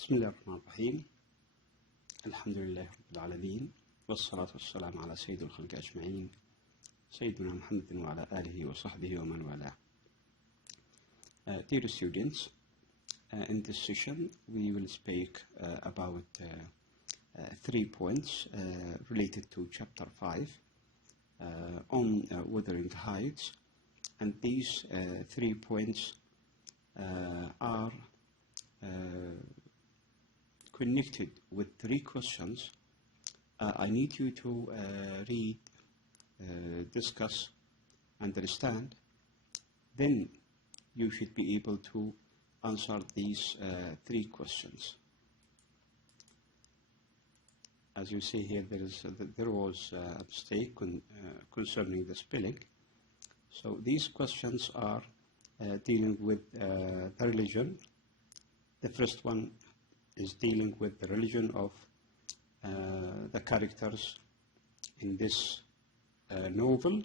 بسم الله الرحمن الرحيم. الحمد لله رب العالمين، والصلاة والسلام على سيد الخلق أجمعين، سيدنا محمد وعلى آله وصحبه ومن والاه. Dear students, in this session we will speak about 3 points related to chapter 5 on Wuthering Heights, and these 3 points are connected with 3 questions. I need you to read, discuss, understand, then you should be able to answer these 3 questions. As you see here, there was a mistake concerning the spelling. So these questions are dealing with the religion. The first one is dealing with the religion of the characters in this novel,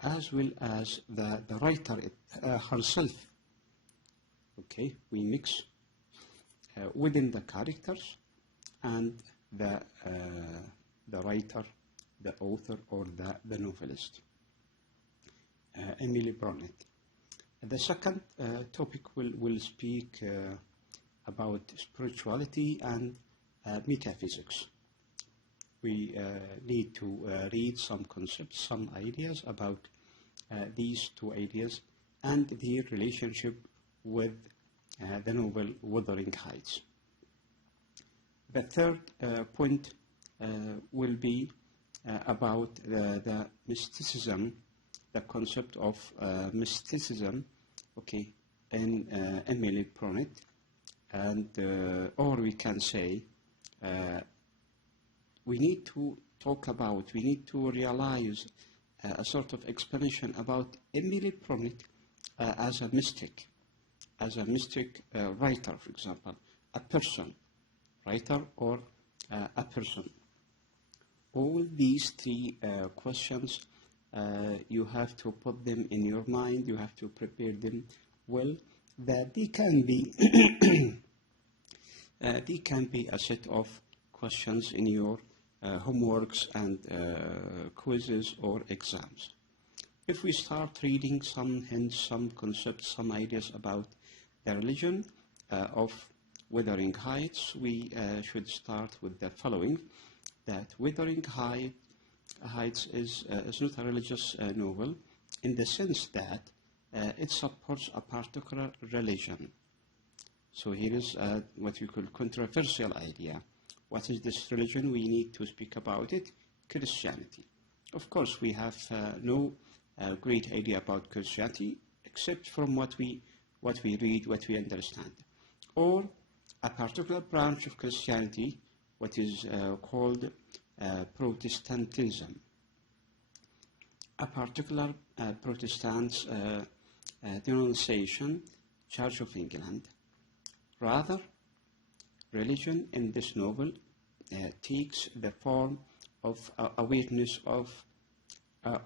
as well as the writer herself. Okay, we mix within the characters and the writer, the author, or the novelist, Emily Brontë. The second topic will speak about spirituality and metaphysics. We need to read some concepts, some ideas about these 2 ideas and their relationship with the novel Wuthering Heights. The third point will be about the mysticism, the concept of mysticism, okay, in Emily Brontë. And or we can say we need to talk about, we need to realize a sort of explanation about Emily Brontë as a mystic writer, for example, a person, writer or a person. All these 3 questions, you have to put them in your mind, you have to prepare them well, that they can be they can be a set of questions in your homeworks and quizzes or exams. If we start reading some hints, some concepts, some ideas about the religion of Wuthering Heights, we should start with the following: that Wuthering Heights is not a religious novel in the sense that it supports a particular religion. So here is what we call controversial idea. What is this religion? We need to speak about it. Christianity. Of course, we have no great idea about Christianity except from what we read, what we understand. Or a particular branch of Christianity, what is called Protestantism. A particular Protestant denomination, Church of England. Rather, religion in this novel takes the form of awareness of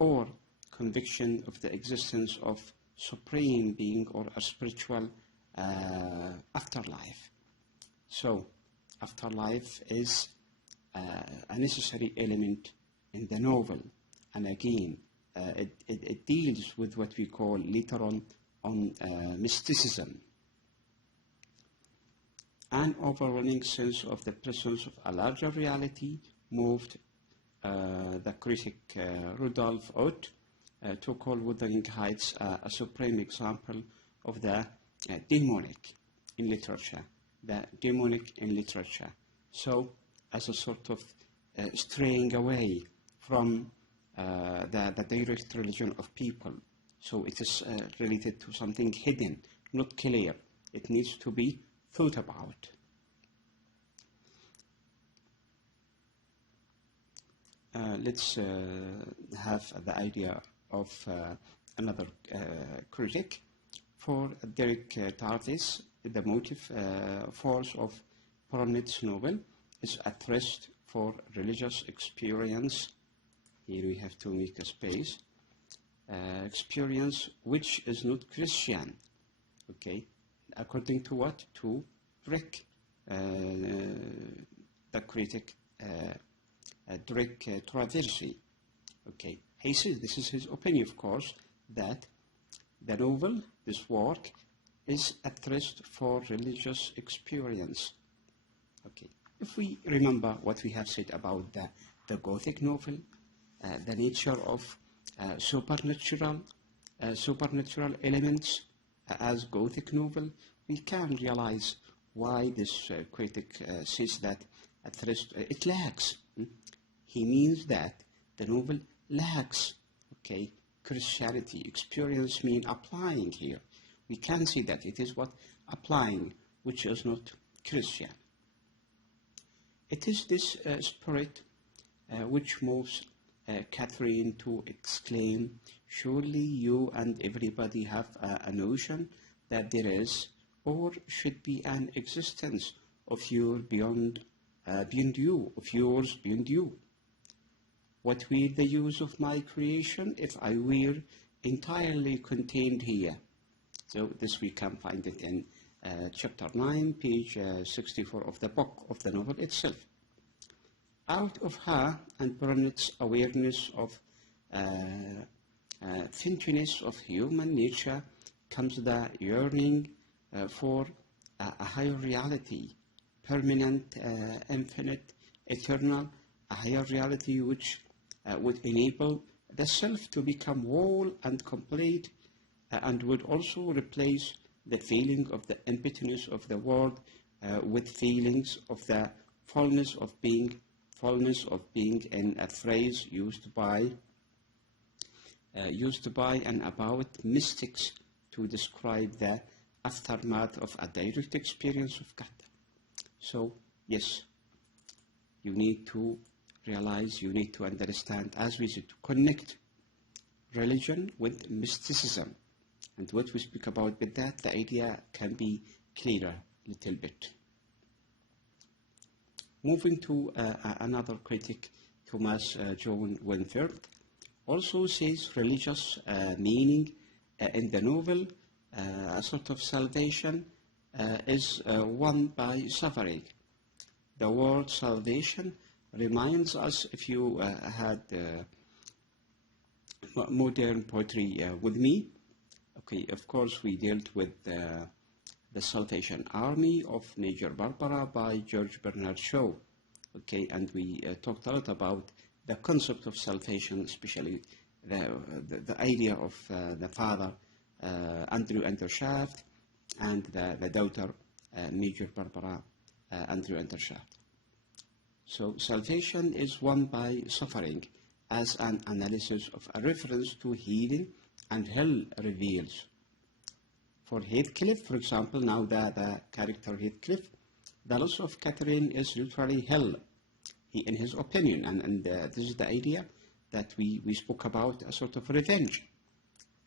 or conviction of the existence of supreme being or a spiritual afterlife. So, afterlife is a necessary element in the novel, and again, it deals with what we call later on mysticism. An overwhelming sense of the presence of a larger reality moved the critic Rudolf Ott to call Wuthering Heights a supreme example of the demonic in literature. The demonic in literature. So, as a sort of straying away from the direct religion of people. So it is related to something hidden, not clear. It needs to be thought about. Let's have the idea of another critic. For Derek Tardis, the motive force of Bronët's novel is a thirst for religious experience. Here we have to make a space. Experience which is not Christian. Okay, according to what? To break the critic Drake Traversy. Okay, he says, this is his opinion, of course, that the novel, this work, is a thirst for religious experience. Okay, if we remember what we have said about the Gothic novel, the nature of supernatural elements as Gothic novel, we can realize why this critic says that at first it lacks. He means that the novel lacks, okay, Christianity. Experience mean applying here. We can see that it is what applying, which is not Christian. It is this spirit which moves Catherine to exclaim, surely you and everybody have a notion that there is or should be an existence of your beyond you, of yours beyond you. What were the use of my creation if I were entirely contained here? So this we can find it in chapter 9, page 64 of the book, of the novel itself. Out of her and Burnett's awareness of finiteness of human nature comes the yearning for a higher reality, permanent, infinite, eternal, a higher reality which would enable the self to become whole and complete, and would also replace the feeling of the emptiness of the world with feelings of the fullness of being in a phrase used by and about mystics to describe the aftermath of a direct experience of God. So, yes, you need to realize, you need to understand, as we said, to connect religion with mysticism. And what we speak about with that, the idea can be clearer a little bit. Moving to another critic, Thomas John Winthrop, also says religious meaning in the novel, a sort of salvation, is won by suffering. The word salvation reminds us, if you had modern poetry with me, okay, of course we dealt with the Salvation Army of Major Barbara by George Bernard Shaw, okay, and we talked a lot about the concept of salvation, especially the idea of the father, Andrew Undershaft, and the daughter, Major Barbara Andrew Undershaft. So salvation is won by suffering as an analysis of a reference to healing and hell reveals. For Heathcliff, for example, now the character Heathcliff, the loss of Catherine is literally hell, in his opinion, and this is the idea that we spoke about, a sort of revenge,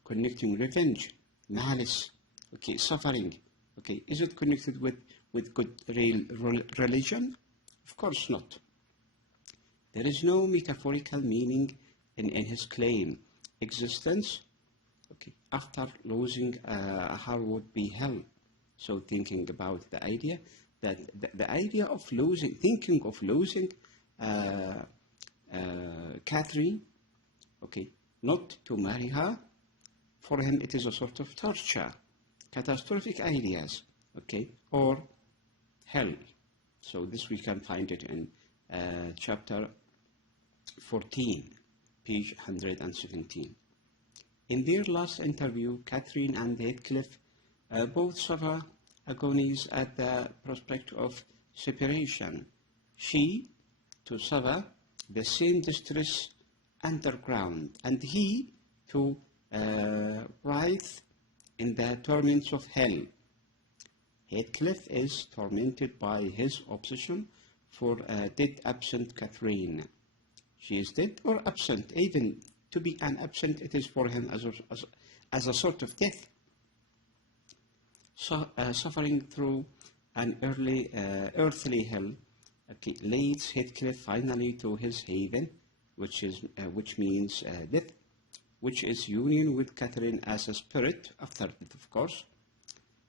connecting revenge, malice, okay, suffering, okay, is it connected with good real religion? Of course not. There is no metaphorical meaning in his claim. Existence, okay, after losing her would be hell. So thinking about the idea that the idea of losing, thinking of losing Catherine, okay, not to marry her, for him it is a sort of torture, catastrophic ideas, okay, or hell. So this we can find it in chapter 14, page 117. In their last interview, Catherine and Heathcliff both suffer agonies at the prospect of separation. She to suffer the same distress underground, and he to writhe in the torments of hell. Heathcliff is tormented by his obsession for dead absent Catherine. She is dead or absent. Even to be an absent, it is for him as a sort of death. So, suffering through an earthly hell, okay, leads Heathcliff finally to his haven, which means death, which is union with Catherine as a spirit after death, of course.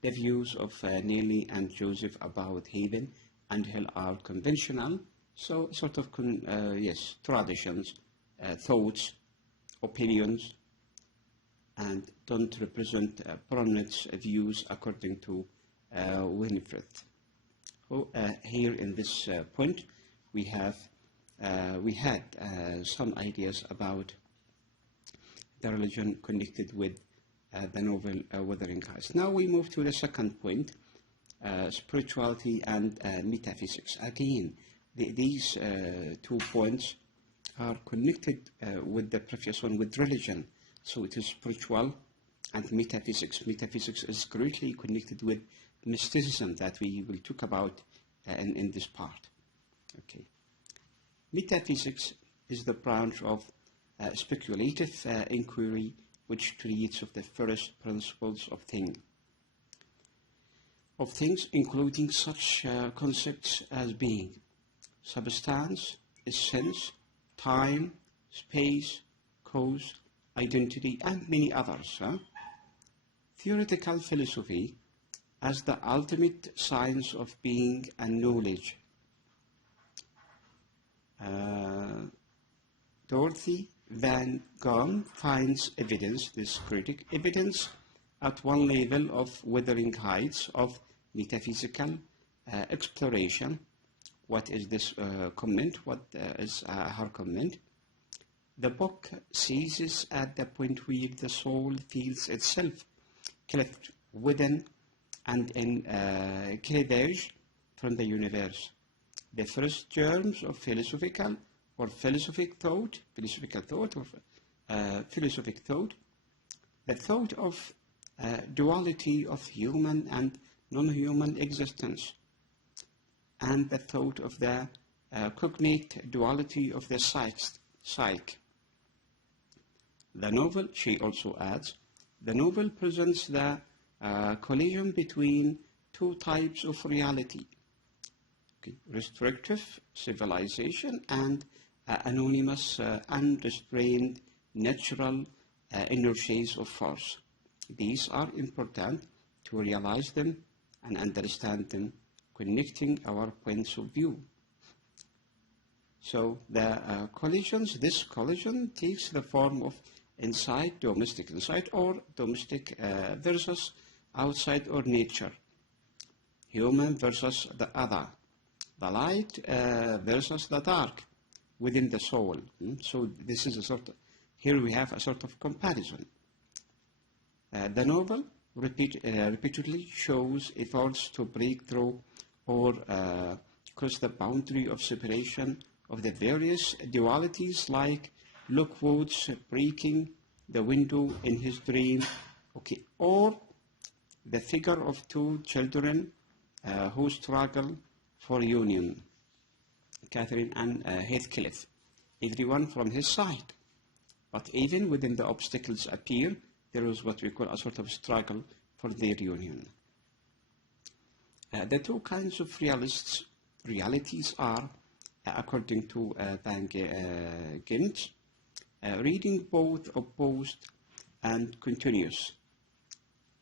The views of Neely and Joseph about heaven and hell are conventional, so sort of traditions, thoughts, opinions, and don't represent prominent views according to Winifred. Here in this point, we had some ideas about the religion connected with the novel Wuthering. Now we move to the second point, spirituality and metaphysics. Again, these 2 points are connected with the previous one, with religion. So it is spiritual and metaphysics. Metaphysics is greatly connected with mysticism that we will talk about in this part. Okay. Metaphysics is the branch of speculative inquiry which treats of the first principles of things, including such concepts as being, substance, essence, time, space, cause, identity, and many others. Theoretical philosophy as the ultimate science of being and knowledge. Dorothy Van Gogh finds evidence, this critic, evidence at one level of Wuthering Heights of metaphysical exploration. What is this comment? What is her comment? The book ceases at the point where the soul feels itself cleft within and in cleavage from the universe. The first germs of philosophical thought, the thought of duality of human and non-human existence, and the thought of the cognate duality of the psyche. The novel, she also adds, the novel presents the collision between 2 types of reality, restrictive civilization and anonymous, unrestrained, natural inertias of force. These are important to realize them and understand them, connecting our points of view. So the this collision takes the form of domestic inside, or domestic versus outside or nature, human versus the other, the light versus the dark within the soul. So this is here we have a sort of comparison. The novel repeatedly shows efforts to break through or cross the boundary of separation of the various dualities, like Lockwood's breaking the window in his dream, or the figure of 2 children who struggle for union, Catherine and Heathcliff, everyone from his side. But even within the obstacles appear, there is what we call a sort of struggle for their union. The 2 kinds of realities are, according to Van Gent, reading both opposed and continuous.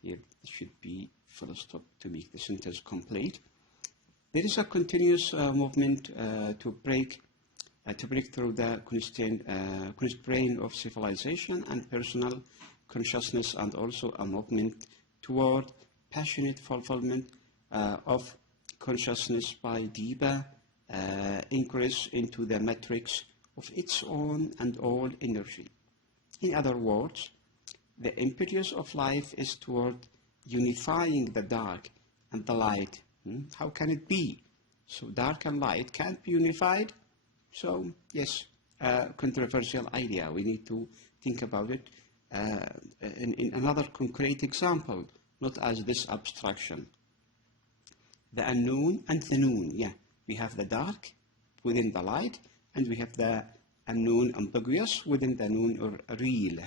Here should be full stop to make the sentence complete. There is a continuous movement to break through the constraint of civilization and personal consciousness, and also a movement toward passionate fulfillment of consciousness by deeper ingress into the matrix of its own and all energy. In other words, the impetus of life is toward unifying the dark and the light. How can it be? So dark and light can't be unified? So yes, controversial idea. We need to think about it in another concrete example, not as this abstraction. The unknown and the known. Yeah, we have the dark within the light, and we have the unknown, ambiguous, within the known or real.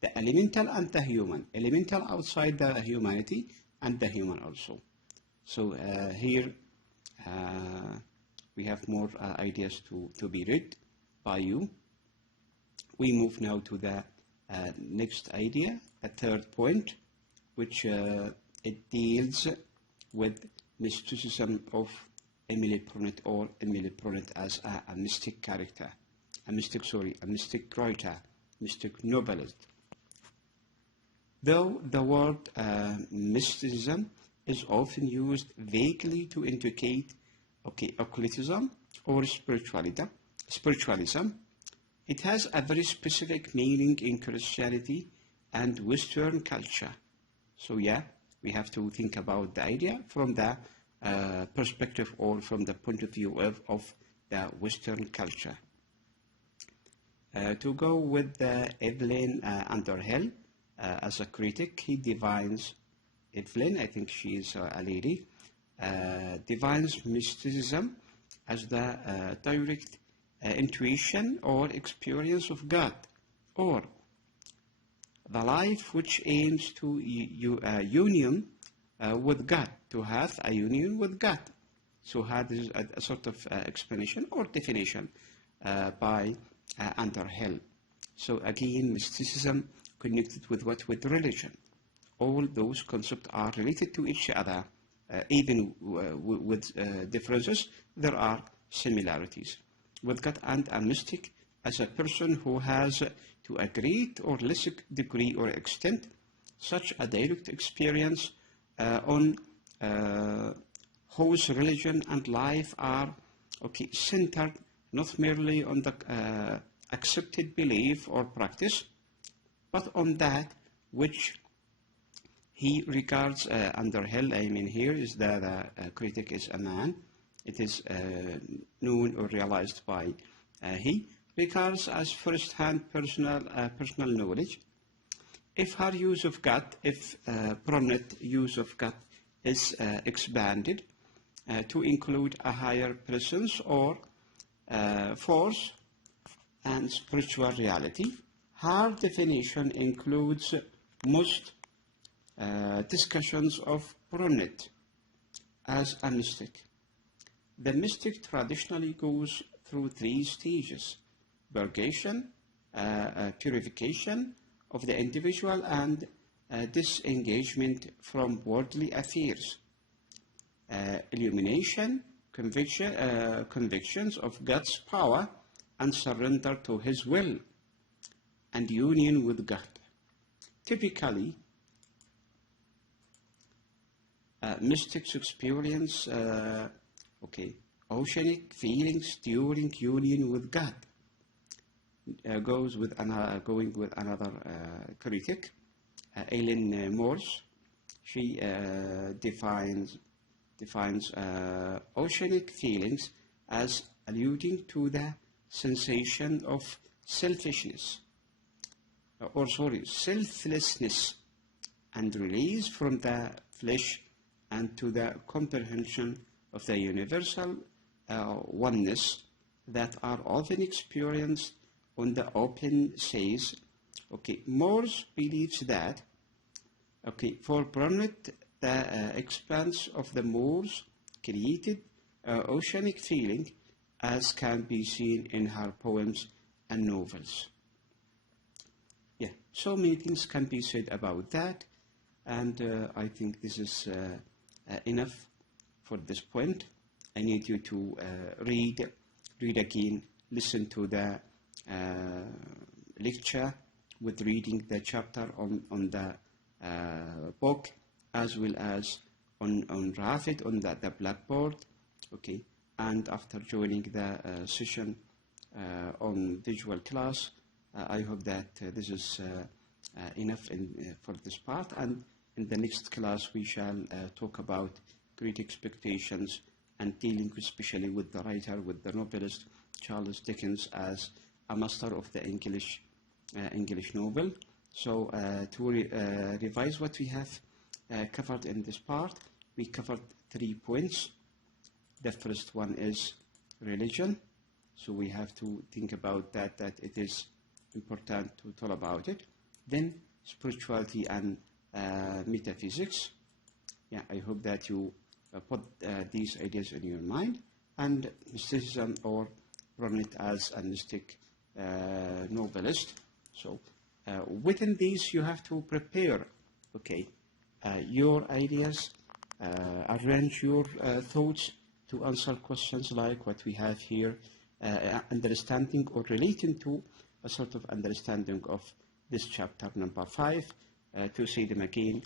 The elemental and the human. Elemental outside the humanity, and the human also. So here we have more ideas to be read by you. We move now to the next idea, a third point, which it deals with mysticism of Emily Brunet, or Emily Brunet as a mystic character, a mystic writer, mystic novelist. Though the word mysticism is often used vaguely to indicate occultism or spiritualism, it has a very specific meaning in Christianity and Western culture. So yeah, we have to think about the idea from the perspective, or from the point of view of the Western culture. To go with Evelyn Underhill as a critic, he defines Evelyn, I think she is a lady, defines mysticism as the direct intuition or experience of God, or the life which aims to union with God, to have a union with God. So that is a sort of explanation or definition by Underhill. So again, mysticism connected with what? With religion. All those concepts are related to each other, even with differences, there are similarities. With God and a mystic as a person who has, to a great or less degree or extent, such a direct experience on whose religion and life are centered not merely on the accepted belief or practice, but on that which he regards, Underhill, I mean here is that the critic is a man. It is known or realized by he regards as first-hand personal knowledge. If her use of God, if Brunet use of God is expanded to include a higher presence or force and spiritual reality, her definition includes most discussions of Brunet as a mystic. The mystic traditionally goes through 3 stages: purgation, purification of the individual, and disengagement from worldly affairs, illumination, convictions of God's power, and surrender to His will, and union with God. Typically, mystics experience oceanic feelings during union with God. Going with another critic, Ellen Morse. She defines oceanic feelings as alluding to the sensation of selflessness, and release from the flesh, and to the comprehension of the universal oneness that are often experienced on the open seas. Morse believes that, for Brunet, the expanse of the moors created oceanic feeling, as can be seen in her poems and novels. Yeah, so many things can be said about that, and I think this is enough for this point. I need you to read again, listen to the lecture with reading the chapter on the book, as well as on Rafid on the blackboard, and after joining the session on visual class, I hope that this is enough for this part, and in the next class we shall talk about Great Expectations and dealing especially with the writer, with the novelist Charles Dickens as a master of the English novel. So to revise what we have covered in this part, we covered 3 points. The first one is religion. So we have to think about that it is important to talk about it. Then spirituality and metaphysics. Yeah, I hope that you put these ideas in your mind. And mysticism, or Brunet as a mystic novelist. So within these you have to prepare your ideas, arrange your thoughts to answer questions like what we have here, understanding or relating to a sort of understanding of this chapter number 5. To say them again,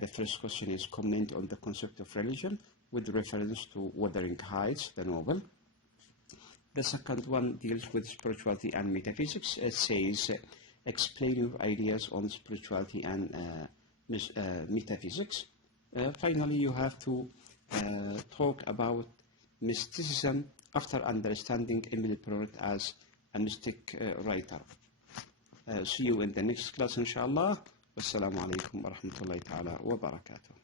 the first question is comment on the concept of religion with reference to Wuthering Heights, the novel. The second one deals with spirituality and metaphysics. It says, explain your ideas on spirituality and metaphysics. Finally, you have to talk about mysticism after understanding Emily Brunett as a mystic writer. See you in the next class, inshallah. Wassalamu alaikum wa rahmatullahi ta'ala wa barakatuh.